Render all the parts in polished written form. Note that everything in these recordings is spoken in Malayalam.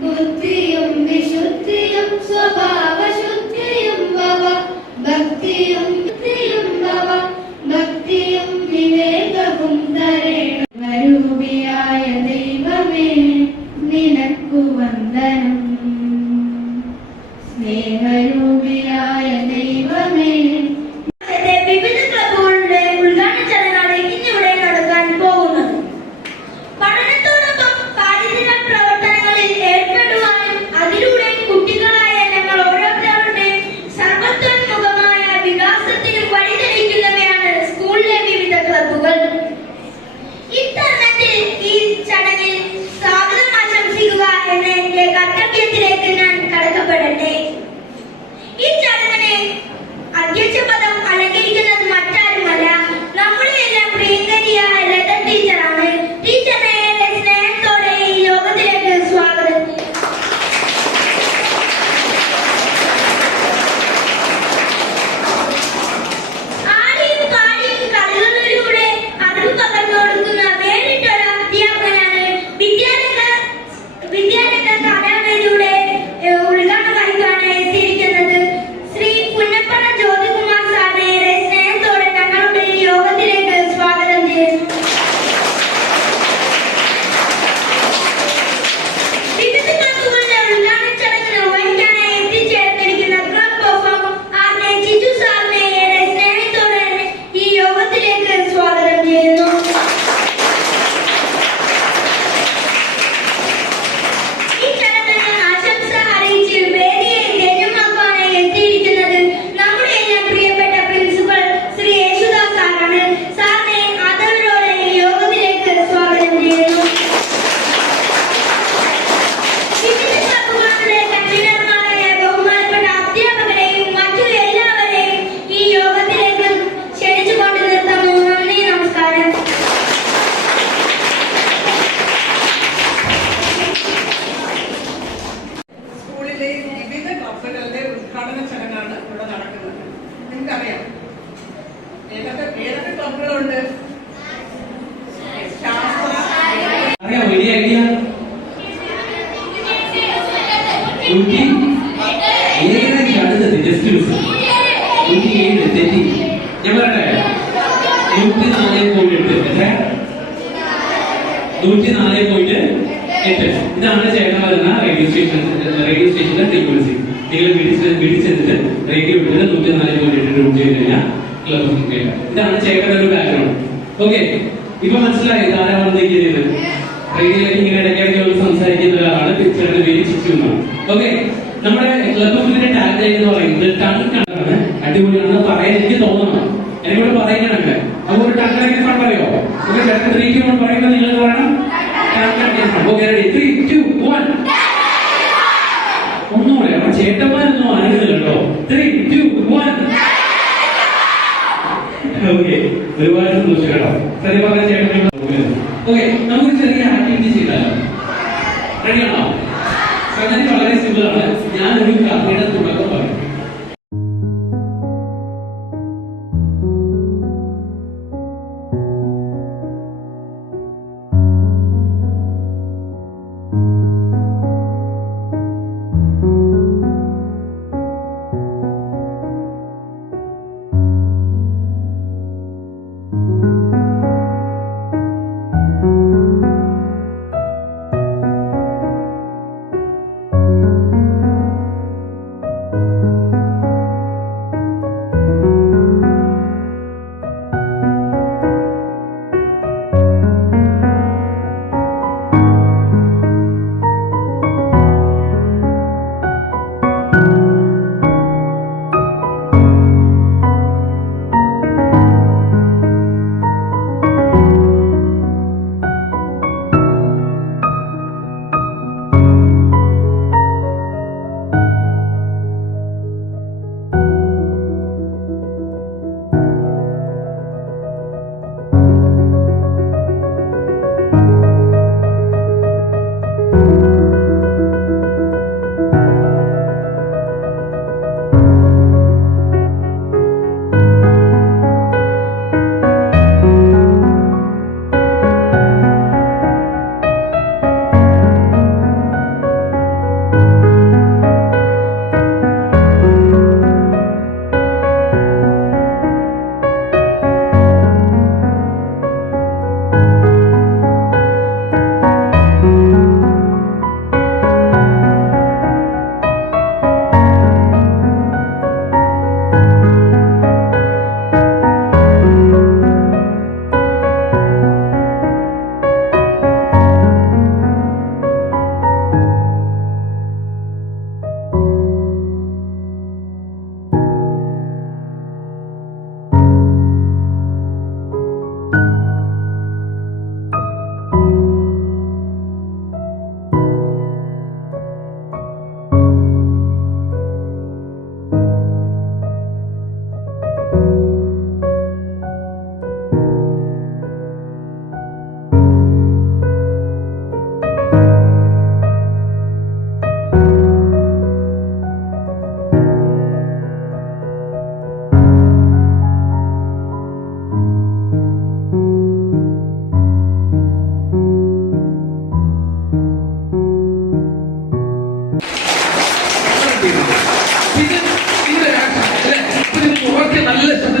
ബുദ്ധിയും വിശുദ്ധിയും സ്വഭാവശുദ്ധിയും ഭവ ഭക്തിയും ഭവ ഭക്തിയും വിവേകവും തരേണം രൂപിയായ ദൈവമേ നിനക്കു വന്ദനം സ്നേഹരൂപിയായ ദൈവമേ. വിവിധ ക്ലബുകളുടെ ഉദ്ഘാടന ചടങ്ങാണ് ഇന്നിവിടെ നടക്കാൻ പോകുന്നത്. പഠനത്തോടൊപ്പം പാരിസ്ഥിതിക പ്രവർത്തനങ്ങളിൽ ഏർപ്പെടുവാനും അതിലൂടെ കുട്ടികളായ ഞങ്ങൾ ഓരോരുത്തരുടെയും സർവ്വതോന്മുഖമായ വികാസത്തിന് വഴിതെളിക്കുന്നവയാണ് സ്കൂളിലെ വിവിധ ക്ലബുകൾ. ഇത്തരുണത്തിൽ ഈ ചടങ്ങിൽ സ്വാഗതം ആശംസിക്കുക എന്ന എന്റെ കർത്തവ്യത്തിലേക്ക് ഞാൻ കടക്കപ്പെടട്ടെ. ഈ ചടങ്ങിനെ അധ്യക്ഷ പദം അലങ്കരിക്കുന്നത് മറ്റാരുമല്ല, നമ്മുടെ എല്ലാം പ്രിയങ്കരിയായ ലത ടീച്ചറാണ്. ടീച്ചറെ സ്നേഹത്തോടെ ഈ യോഗത്തിലേക്ക് സ്വാഗതം. ആടിയും പാടിയും കളികളിലൂടെ അറിവ് പകർന്നു കൊടുക്കുന്ന വേറിട്ടൊരു അധ്യാപകനാണ് വിദ്യാരംഗ കലാവേദിയുടെ ഉദ്ഘാടനം വഹിക്കാൻ എത്തിയിരിക്കുന്നത് ശ്രീ പുന്നപ്പന ജ്യോതികുമാർ സാറിനെ സ്നേഹത്തോടെ ഞങ്ങളുടെ ഈ യോഗത്തിലേക്ക് സ്വാഗതം ചെയ്യുന്നു. വിവിധ ക്ലബുകളുടെ ഉദ്ഘാടന ചടങ്ങിന് വഹിക്കാനായി എത്തിച്ചേർന്നിരിക്കുന്ന ക്ലബ് ഓഫ് ആർ ജിജു സാറിനെ സ്നേഹത്തോടെ ഈ യോഗത്തിലേക്ക് സ്വാഗതം ചെയ്യുന്നു. ഈ ചടങ്ങിന് ആശംസ അറിയിച്ച് വേദിയെ ധന്യമാക്കാനായി എത്തിയിരിക്കുന്നത് നമ്മുടെ എല്ലാം പ്രിയപ്പെട്ട പ്രിൻസിപ്പൽ ശ്രീ യേശുദാസ് സാറാണ്. സാറിനെ ആദരവോടെ ഈ യോഗത്തിലേക്ക് സ്വാഗതം ചെയ്യുന്നു. വിവിധ ക്ലബുകളുടെ കൺവീനർമാരായ ബഹുമാനപ്പെട്ട അധ്യാപകരെയും മറ്റു എല്ലാവരെയും ഈ യോഗത്തിലേക്ക് ക്ഷണിച്ചുകൊണ്ട് നിർത്തുന്നു. നന്ദി, നമസ്കാരം. സ്കൂളിലെ വിവിധ ക്ലബുകളുടെ ഉദ്ഘാടന ചടങ്ങാണ് ഇവിടെ നടക്കുന്നത്. നിങ്ങൾക്കറിയാം ഏതൊക്കെ ക്ലബുകളുണ്ട്? ശാസ്ത്ര വലിയ ഐഡിയ 107 അടുത്തത് ജസ്റ്റ് മിസ് 107 തെറ്റി. ഞാൻ പറയട്ടെ 104.8 ഇതാണ് ചേട്ടൻ വരുന്ന റേഡിയോ സ്റ്റേഷന്റെ ഫ്രീക്വൻസി. നിങ്ങൾ പിടിച്ചെന്നിട്ട് റേഡിയോ ഇട്ടിട്ട് 104.8 ട്യൂൺ ചെയ്ത് കഴിഞ്ഞാൽ ക്ലബ് കേൾക്കാം. ഇതാണ് ചേട്ടൻ്റെ ഒരു ബാക്ക്ഗ്രൗണ്ട്. ഓക്കെ, ഇപ്പൊ മനസ്സിലായി താരാ വന്നിരിക്കുന്നത്. റേഡിയോയിലേക്ക് ഇങ്ങനെ ഇടയ്ക്കിടയ്ക്ക് സംസാരിക്കുന്ന ഒരാളാണ്. പിക്ചറിന്റെ പേര് ചിച്ചു എന്നാണ്. ഓക്കെ, നമ്മുടെ ക്ലബിന്റെ ടാഗ് ലൈൻ എന്ന് പറയുന്നത് ടങ് കണക്കാണ്. അടിപൊളിയാണെന്ന് പറയാൻ എനിക്ക് തോന്നണം. എനിക്കൂടെ പറയുകയാണൊക്കെ. അപ്പൊ ഒരു ടങ് കണക്കിന് പറയോ? ഓക്കെ, ചേട്ടൻ 3, 2, 1 പറയുമ്പോൾ നിങ്ങൾ പറയണം. Okay, ready 3, 2, 1. ഒന്നുകൂടെ അപ്പൊ ചേട്ടന്മാരൊന്നും അനങ്ങുന്നില്ല കേട്ടോ. 3, 2, 1. ഓക്കെ, ഒരുപാട് സന്തോഷം കേട്ടോ. സരി പറഞ്ഞ ചേട്ടൻ. ഓക്കെ, നമുക്ക് ചെറിയ ആക്ടിവിറ്റി ചെയ്താലോ? റെഡിയാണോ? സംഗതി വളരെ സിമ്പിൾ ആണ്. ഞാനൊരു കഥയുടെ തുടക്കം പറയും.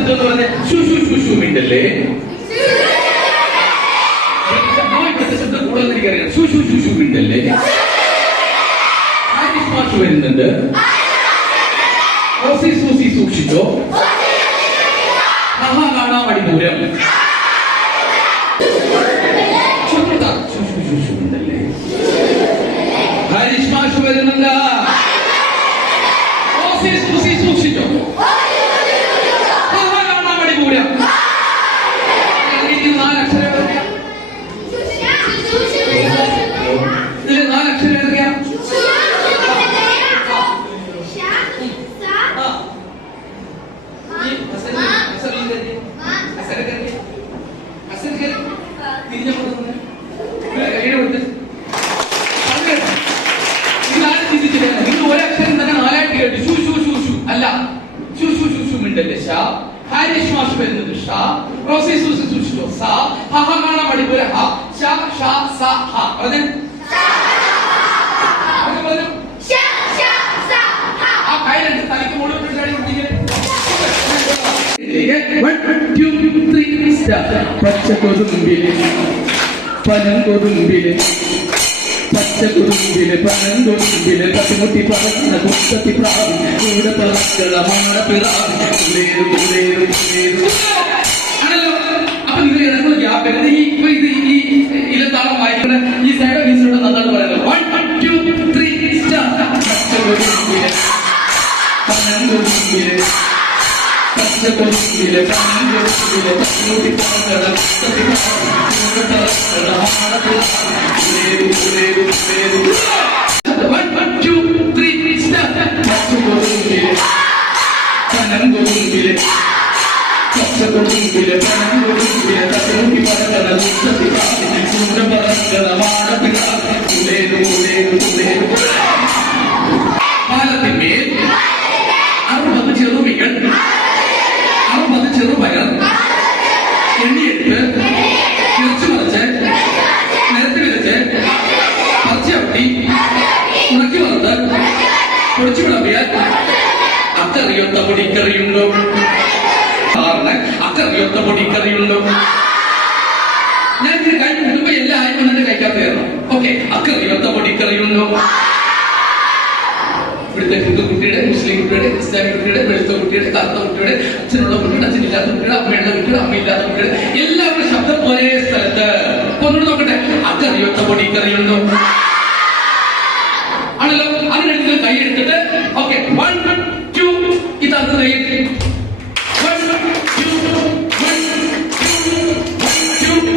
ശബ്ദം എന്ന് പറഞ്ഞ ഷു ഷു ഷു ഷു മിണ്ടല്ലേ. ഇവിടുത്തെ ശബ്ദം കൂടുതൽ എനിക്കറിയാം. ഷു ഷു ഷു ഷു മിണ്ടല്ലേ. മാഷ് വരുന്നുണ്ട്. ഓസി സൂസി സൂക്ഷിച്ചോ. മഹാ കാണാൻ മടിപൂരം. ഹരീഷ് മാഷ് വരുന്നുണ്ട്. ഓസി സൂസി സൂക്ഷിച്ചോ. മഹാ കാണാൻ മടിപൂരം. ഇതിൽ 4 അക്ഷരം ഏതൊക്കെയാ? ഇതിൽ 4 അക്ഷരം ഏതൊക്കെയാ? ഹാരിഷ് മാഷ് വരുന്നത് ഷാ. റോസി സൂസി സൂക്ഷിച്ചോ. സാ. ഹ ഹ കാണാൻ മടിപൂര. ഹ. ഷ ഷ സ ഹ. പറഞ്ഞേ. ആ കൈ തലയ്ക്ക് മുകളിൽ പിടിച്ചാടി കുട്ടിക്ക്. പച്ചക്കൊതുമ്പില് പനങ്കൊതുമ്പില് പച്ചക്കൊതുമ്പില് പനങ്കൊതുമ്പില് തട്ടിമുട്ടി പറക്കുന്ന കുട്ടത്തി പ്രാവ് കൂടെ പറക്കണ മാടപ്പിറാവ് ആണല്ലോ. അപ്പൊ നിങ്ങൾ ഇടങ്ങൾ ഗ്യാപ്പ് ഈ ഇലത്താളം വായിക്കുന്ന ഈ സൈഡ് ഈസിലൂടെ നന്നായിട്ട് പറയുന്നത് 1 2 3 സ്റ്റാർട്ട്. പച്ചക്കൊതുമ്പില് പനങ്കൊതുമ്പില് പച്ചക്കൊതുമ്പില് പനങ്കൊതുമ്പില് തട്ടിമുട്ടി പറക്കണ കുട്ടത്തി പ്രാവ് കൂടെ പറക്കണ മാടപ്പിറാവ്. 1 2 3 സ്റ്റാർട്ട്. പച്ചക്കൊതുമ്പില് പനങ്കൊതുമ്പില് പച്ചക്കൊതുമ്പില് പനങ്കൊതുമ്പില് തട്ടിമുട്ടി പറക്കണ കുട്ടത്തി പ്രാവ് കൂടെ പറക്കണ മാടപ്പിറാവ്. പാലത്തിന്മേൽ 60 ചെറുമികൾ 60 ചെറുപയർ എണ്ണിയിട്ട് തിരിച്ചു മറിച്ച് നിരത്തി വിതച്ച് പച്ചയട്ടി ഉണക്കി വറുത്ത് പൊടിച്ചു വിളമ്പിയാൽ അക്കറിയൊത്ത പൊടിക്കറിയുണ്ടോ? അക്കറിയൊത്ത പൊടിക്കറിയുണ്ടോ? ഞാൻ ഇത് കഴിഞ്ഞ് മുമ്പ് എല്ലാവരും ഒന്നെ കഴിക്കാത്തതായിരുന്നു. ഓക്കെ, അക്കറിയൊത്ത പൊടിക്കറിയുണ്ടോ? ഇവിടുത്തെ ഹിന്ദു കുട്ടിയുടെ, മുസ്ലിം കുട്ടിയുടെ, ക്രിസ്ത്യാനി കുട്ടിയുടെ, വെളുത്ത കുട്ടിയുടെ, കറുത്ത കുട്ടിയുടെ, അച്ഛനുള്ള കുട്ടിയുടെ, അച്ഛനില്ലാത്ത കുട്ടിയുടെ, അമ്മയുള്ള കുട്ടിയുടെ, അമ്മയില്ലാത്ത കുട്ടിയുടെ, എല്ലാവരുടെ ശബ്ദം ഒരേ സ്ഥലത്ത്. ഒന്നുകൂടെ നോക്കട്ടെ. അക്കറിയൊത്ത പൊടിക്കറിയുണ്ടോ? ആണല്ലോ. അതിനെടുത്ത് കൈ എടുത്തിട്ട് ഓക്കെ 1 2 ഇതാണ് കൈ. 1 2 1 2 1 2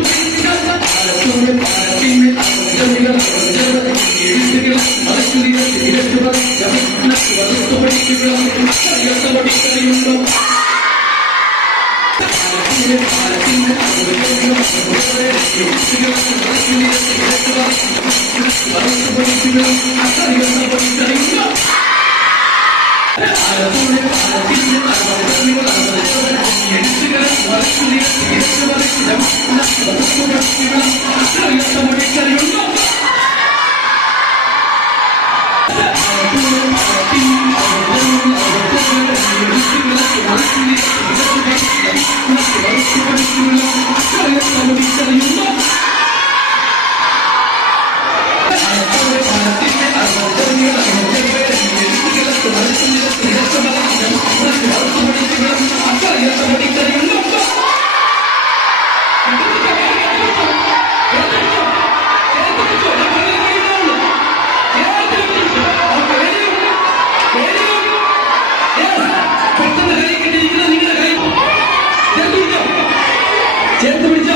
ചേർത്ത് പിടിച്ചോ.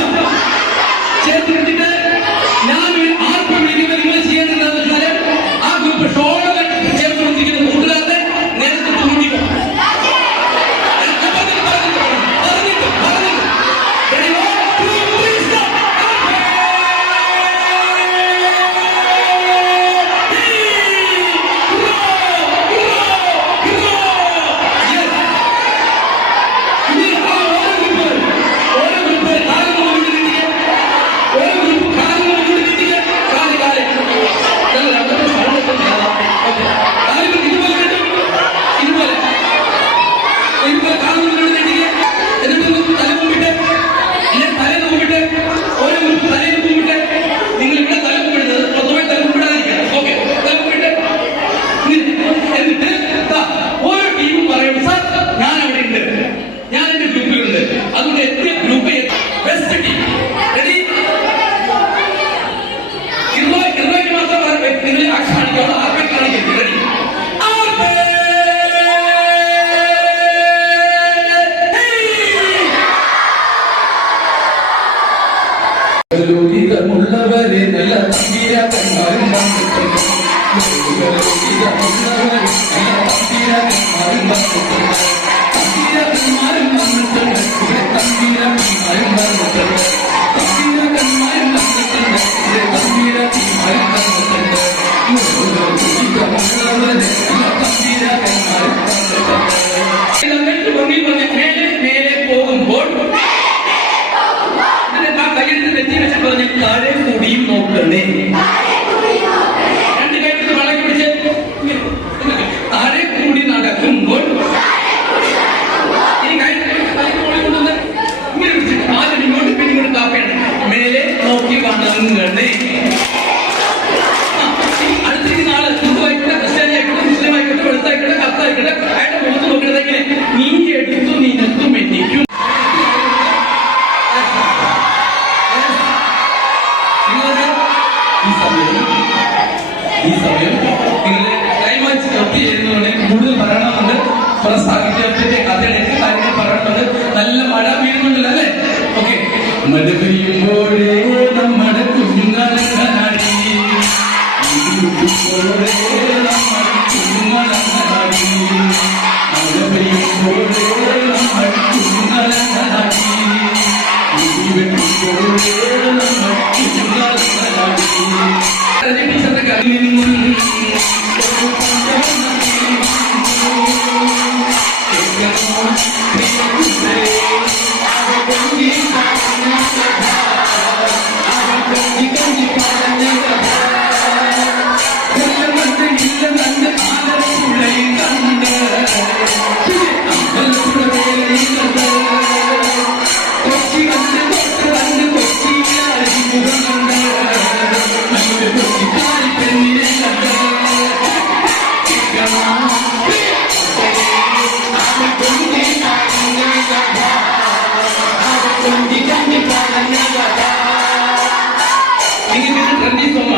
മേലെ പോകുമ്പോൾ കയ്യെടുത്ത് നെറ്റി വെച്ച് പറഞ്ഞ് താഴെ കൂടിയും നോക്കണേ. രണ്ട് കൈയെടുത്ത് വളക്കി പിടിച്ച് താഴെ കൂടി നടക്കുമ്പോൾ ഈ കൈ കൊണ്ടുവന്ന് ഇങ്ങനെ പിടിച്ചിട്ട് ആദ്യം ഇങ്ങോട്ട് പിന്നെ ഇങ്ങോട്ട് കാപ്പയാണ്. മേലെ നോക്കി വണങ്ങണേ. അടുത്തിരിക്കുന്ന ആള് ഹിന്ദുവായിക്കോട്ടെ, ക്രിസ്ത്യാനി ആയിക്കോട്ടെ, മുസ്ലിം ആയിക്കോട്ടെ, വെളുത്തായിക്കോട്ടെ, കത്തായിക്കോട്ടെ, അയാളുടെ മുഖത്ത് നോക്കുന്നത് എങ്ങനെ? നീ എടുത്തു നിനക്കും എനിക്കും. ഈ സമയം നിങ്ങളുടെ ക്ലൈമാക്സ് കത്തി ചെയ്യുന്നതുകൊണ്ട് കൂടുതൽ പറയണമെന്നുണ്ട്. കുറെ സാഹിത്യത്തിന്റെ കഥയുടെ കാര്യങ്ങൾ പറയണമെന്നുണ്ട്. നല്ല മഴ വീഴുന്നുണ്ടല്ലോ അല്ലേ? ഓക്കെ. മഴ പെയ്യുമ്പോഴേ നമ്മുടെ കുഞ്ഞുങ്ങളങ്ങനാടി, നമ്മുടെ കുഞ്ഞുങ്ങളങ്ങനാടി, മഴ പെയ്യുമ്പോഴേ നമ്മുടെ കുഞ്ഞുങ്ങളങ്ങനാടി, വെട്ടുമ്പോഴേ നമ്മുടെ കുഞ്ഞുങ്ങളങ്ങനാടി. ടീച്ചറിന്റെ കയ്യിൽ നിന്നും Thank you so much.